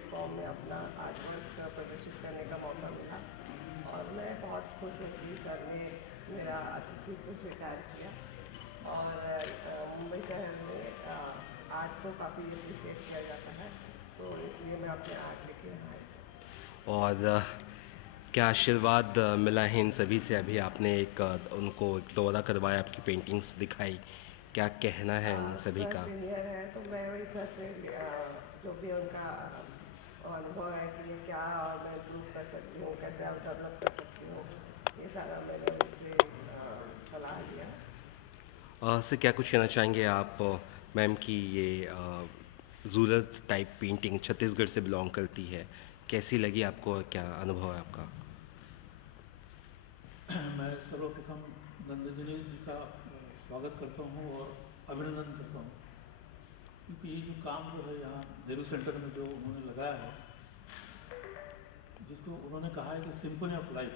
Platform में अपना art work प्रदर्शित करने का मौका मिला और मैं बहुत खुश हूँ कि सर ने मेरा अतिथित्व स्वीकार किया। और मुंबई शहर में आर्ट को काफ़ी अप्रिशिएट किया जाता है, तो इसलिए मैं अपने आर्ट लेके यहाँ आई। और क्या आशीर्वाद मिला है इन सभी से? अभी आपने एक उनको एक दौरा करवाया, आपकी पेंटिंग्स दिखाई, क्या कहना है इन सभी सर का? सीनियर है तो मैं वही सर से जो भी उनका अनुभव है कि ये क्या और मैं इम्प्रूव कर सकती हूँ, कैसे आप डेवलप कर सकती हूँ, ये सारा मैंने उनसे सलाह लिया। सर क्या कुछ कहना चाहेंगे आप मैम की ये ज़ूरत टाइप पेंटिंग छत्तीसगढ़ से बिलोंग करती है, कैसी लगी आपको? क्या अनुभव है आपका? मैं सर्वप्रथम नंदिनी जी का स्वागत करता हूँ और अभिनंदन करता हूँ, क्योंकि ये जो काम जो है यहाँ नेहरू सेंटर में जो उन्होंने लगाया है, जिसको उन्होंने कहा है कि सिंपनी ऑफ लाइफ,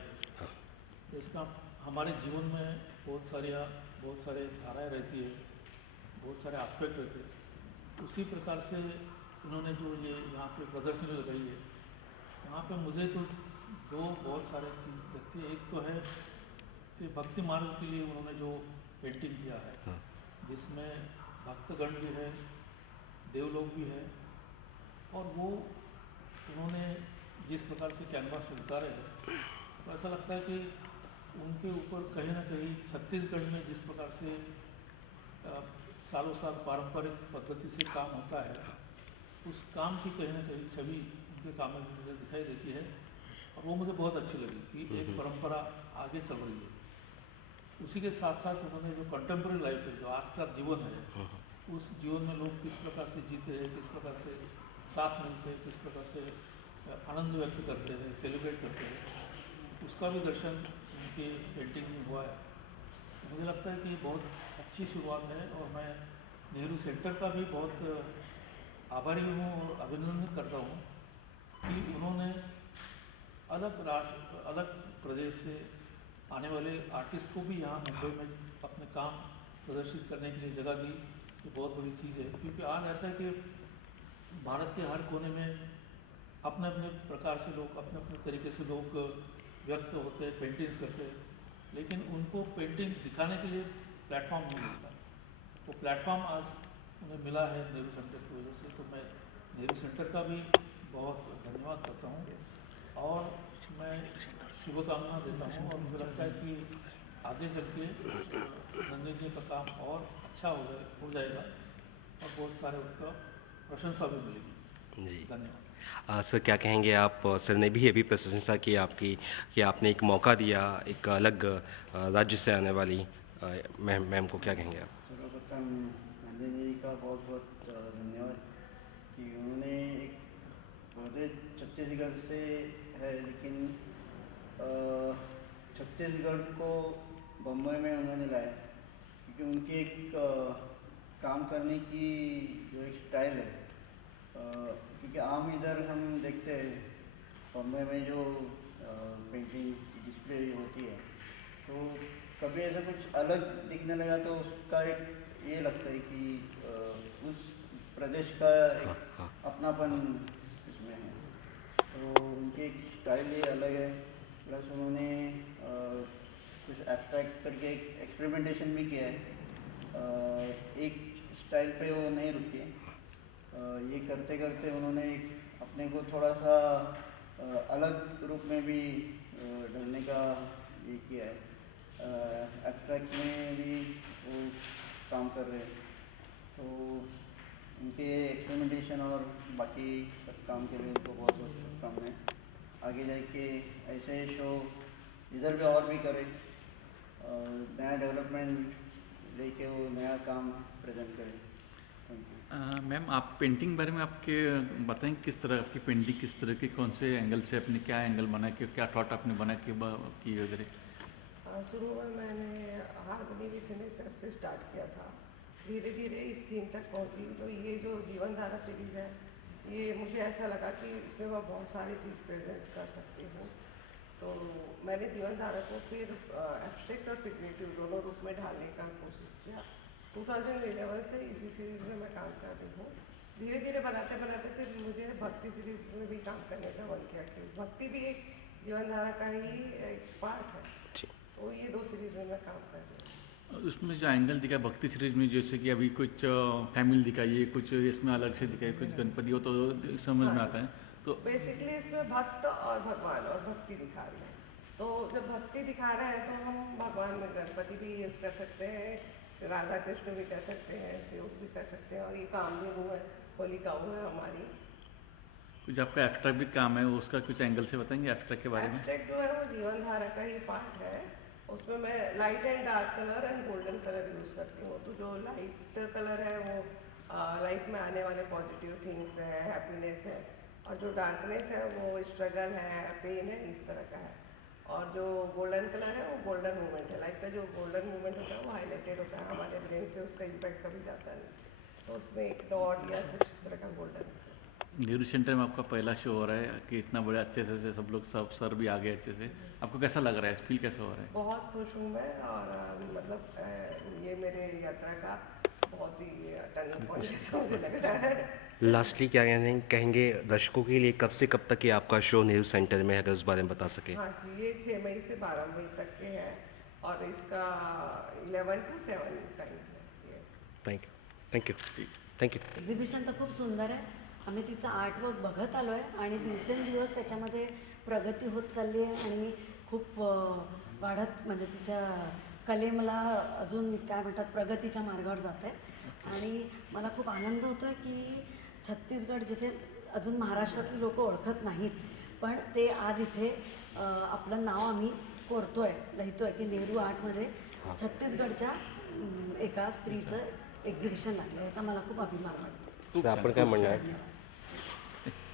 इसका हमारे जीवन में बहुत सारे धाराएं रहती है, बहुत सारे एस्पेक्ट रहते हैं। उसी प्रकार से उन्होंने जो ये यहाँ पे प्रदर्शनी लगाई है, यहाँ पे मुझे तो दो बहुत सारे चीज़ लगती है। एक तो है कि भक्ति मार्ग के लिए उन्होंने जो पेंटिंग किया है, जिसमें भक्तगण भी है, देवलोक भी है, और वो उन्होंने जिस प्रकार से कैनवास में उतारे हैं, तो ऐसा लगता है कि उनके ऊपर कहीं ना कहीं छत्तीसगढ़ में जिस प्रकार से सालों साल पारंपरिक पद्धति से काम होता है, उस काम की कहीं ना कहीं छवि उनके काम में मुझे दिखाई देती है। और वो मुझे बहुत अच्छी लगी कि एक परंपरा आगे चल रही है। उसी के साथ साथ उन्होंने जो कंटेम्प्रेरी लाइफ है, जो आज का जीवन है, उस जीवन में लोग किस प्रकार से जीते हैं, किस प्रकार से साथ मिलते हैं, किस प्रकार से आनंद व्यक्त करते हैं, सेलिब्रेट करते हैं, उसका भी दर्शन उनकी पेंटिंग में हुआ है। मुझे लगता है कि बहुत अच्छी शुरुआत है और मैं नेहरू सेंटर का भी बहुत आभारी हूँ और अभिनंदन करता हूँ कि उन्होंने अलग प्रदेश से आने वाले आर्टिस्ट को भी यहाँ मुंबई में अपने काम प्रदर्शित करने के लिए जगह दी। ये बहुत बड़ी चीज़ है, क्योंकि आज ऐसा है कि भारत के हर कोने में अपने अपने प्रकार से लोग, अपने अपने तरीके से लोग व्यक्त होते हैं, पेंटिंग्स करते हैं, लेकिन उनको पेंटिंग दिखाने के लिए प्लेटफॉर्म नहीं मिलता। वो प्लेटफॉर्म आज उन्हें मिला है नेहरू सेंटर की वजह से, तो मैं नेहरू सेंटर का भी बहुत धन्यवाद करता हूँ और मैं शुभकामना देता हूँ। और मुझे लगता है कि आगे चल के नंदिनी जी का काम और अच्छा हो जाएगा और बहुत सारे उनका प्रशंसा भी मिलेगी। जी। धन्यवाद। सर क्या कहेंगे आप? सर ने भी अभी प्रशंसा की आपकी कि आपने एक मौका दिया एक अलग राज्य से आने वाली मैम को, क्या कहेंगे आप? सर्वप्रथम नंदिनी जी का बहुत बहुत धन्यवाद कि उन्होंने एक पौधे छत्तीसगढ़ से है, लेकिन अ, छत्तीसगढ़ को बम्बई में उन्होंने लाया, क्योंकि उनकी एक काम करने की जो एक स्टाइल है, क्योंकि आम इधर हम देखते हैं बम्बई में जो पेंटिंग की डिस्प्ले होती है, तो कभी ऐसा कुछ अलग दिखने लगा तो उसका एक ये लगता है कि उस प्रदेश का हाँ, एक हाँ। अपनापन इसमें है। तो उनकी एक स्टाइल ही अलग है, प्लस उन्होंने कुछ एब्स्ट्रैक्ट करके एक एक्सपेरिमेंटेशन भी किया है। एक स्टाइल पे वो नहीं रुके, ये करते करते उन्होंने एक अपने को थोड़ा सा अलग रूप में भी ढलने का ये किया है। एब्स्ट्रैक्ट में भी वो काम कर रहे हैं, तो उनके एक्सपेरिमेंटेशन और बाकी सब काम के लिए उनको बहुत बहुत शुभकामनाएं। आगे जाके ऐसे शो इधर भी और भी करें, नया डेवलपमेंट लेके वो नया काम प्रेजेंट करें। Thank you. मैम आप पेंटिंग बारे में आपके बताएं, किस तरह आपकी पेंटिंग, किस तरह की, कौन से एंगल से आपने क्या एंगल बना के, क्या थॉट आपने बना के की वगैरह? शुरू में मैंने हारमोनी विथ नेचर से स्टार्ट किया था, धीरे धीरे इस थीम तक पहुंची। तो ये जो जीवन धारा सीरीज़ है, ये मुझे ऐसा लगा कि इसमें मैं बहुत सारी चीज़ प्रेजेंट कर सकती हूँ। तो मैंने जीवन धारा को फिर एब्स्ट्रैक्ट और फिगरेटिव दोनों रूप में ढालने का कोशिश किया। 2011 से इसी सीरीज़ में मैं काम कर रही हूँ धीरे धीरे बनाते बनाते फिर मुझे भक्ति सीरीज में भी काम करने का मन किया कि भक्ति भी एक जीवन धारा का ही एक पार्ट है। जी। तो ये 2 सीरीज में मैं काम कर रही हूँ। उसमें जो एंगल दिखा भक्ति सीरीज में, जैसे कि अभी कुछ फैमिली दिखाइए, कुछ इसमें अलग से दिखाइए, कुछ गणपति हो तो समझ में आता है। तो बेसिकली इसमें भक्त और भगवान और भक्ति दिखा रही है। तो जब भक्ति दिखा रहे हैं तो हम भगवान में गणपति भी यूज कर सकते हैं, राधा कृष्ण भी कर सकते हैं, शिव भी कर सकते हैं, और ये कामधेनु है, होलिका है हमारी। कुछ आपका एब्स्ट्रैक्ट भी काम है, उसका कुछ एंगल से बताएंगे एब्स्ट्रैक्ट के बारे में? एब्स्ट्रैक्ट जो है वो जीवन धारा का ही पार्ट है। उसमें मैं light and dark colour and golden colour use करती हूँ। तो जो लाइट कलर है वो लाइफ में आने वाले पॉजिटिव थिंग्स है, हैप्पीनेस है, और जो डार्कनेस है वो स्ट्रगल है, पेन है, इस तरह का है। और जो गोल्डन कलर है वो गोल्डन मूवमेंट है। लाइफ का जो गोल्डन मूवमेंट होता है वो हाईलाइटेड होता है, हमारे ब्रेन से उसका इम्पैक्ट कभी जाता नहीं। तो उसमें एक डॉट या कुछ इस तरह का गोल्डन। नेहरू सेंटर में आपका पहला शो हो रहा है कि इतना बड़े अच्छे से सब लोग, सब सर भी आ गए अच्छे से, आपको कैसा लग रहा है, फील कैसा हो रहा है? बहुत खुश हूँ मैं, और मतलब ये मेरे यात्रा का बहुत ही टर्निंग पॉइंट जैसा मुझे लग रहा है। लास्टली क्या कहेंगे दर्शकों के लिए, कब से कब तक ये आपका शो नेहरू सेंटर में है, अगर उस बारे में बता सके? हाँ जी, ये 6 मई से 12 मई तक के है, और इसका 11 to 7 टाइम है। Thank you thank you. एक्झिबिशन तर खूप सुंदर आहे. आम्ही तिचं आर्टवर्क बघत आलो आहे आणि दिवसेंदिवस त्याच्यामध्ये प्रगती होत चालली आहे आणि खूप वाढत, म्हणजे तिच्या कलेला अजून काय म्हणतात प्रगतीच्या मार्गावर जात आहे. आणि मला खूप आनंद होतो आहे की छत्तीसगड जिथे अजून महाराष्ट्रातली लोक ओळखत नाहीत, पण ते आज इथे आपलं नाव आम्ही कोरतो आहे, लिहितो आहे की नेहरू आर्टमध्ये छत्तीसगडच्या एका स्त्रीचं एक्झिबिशन लागलं. याचा मला खूप अभिमान वाटतो. सर आपण काय म्हणणार?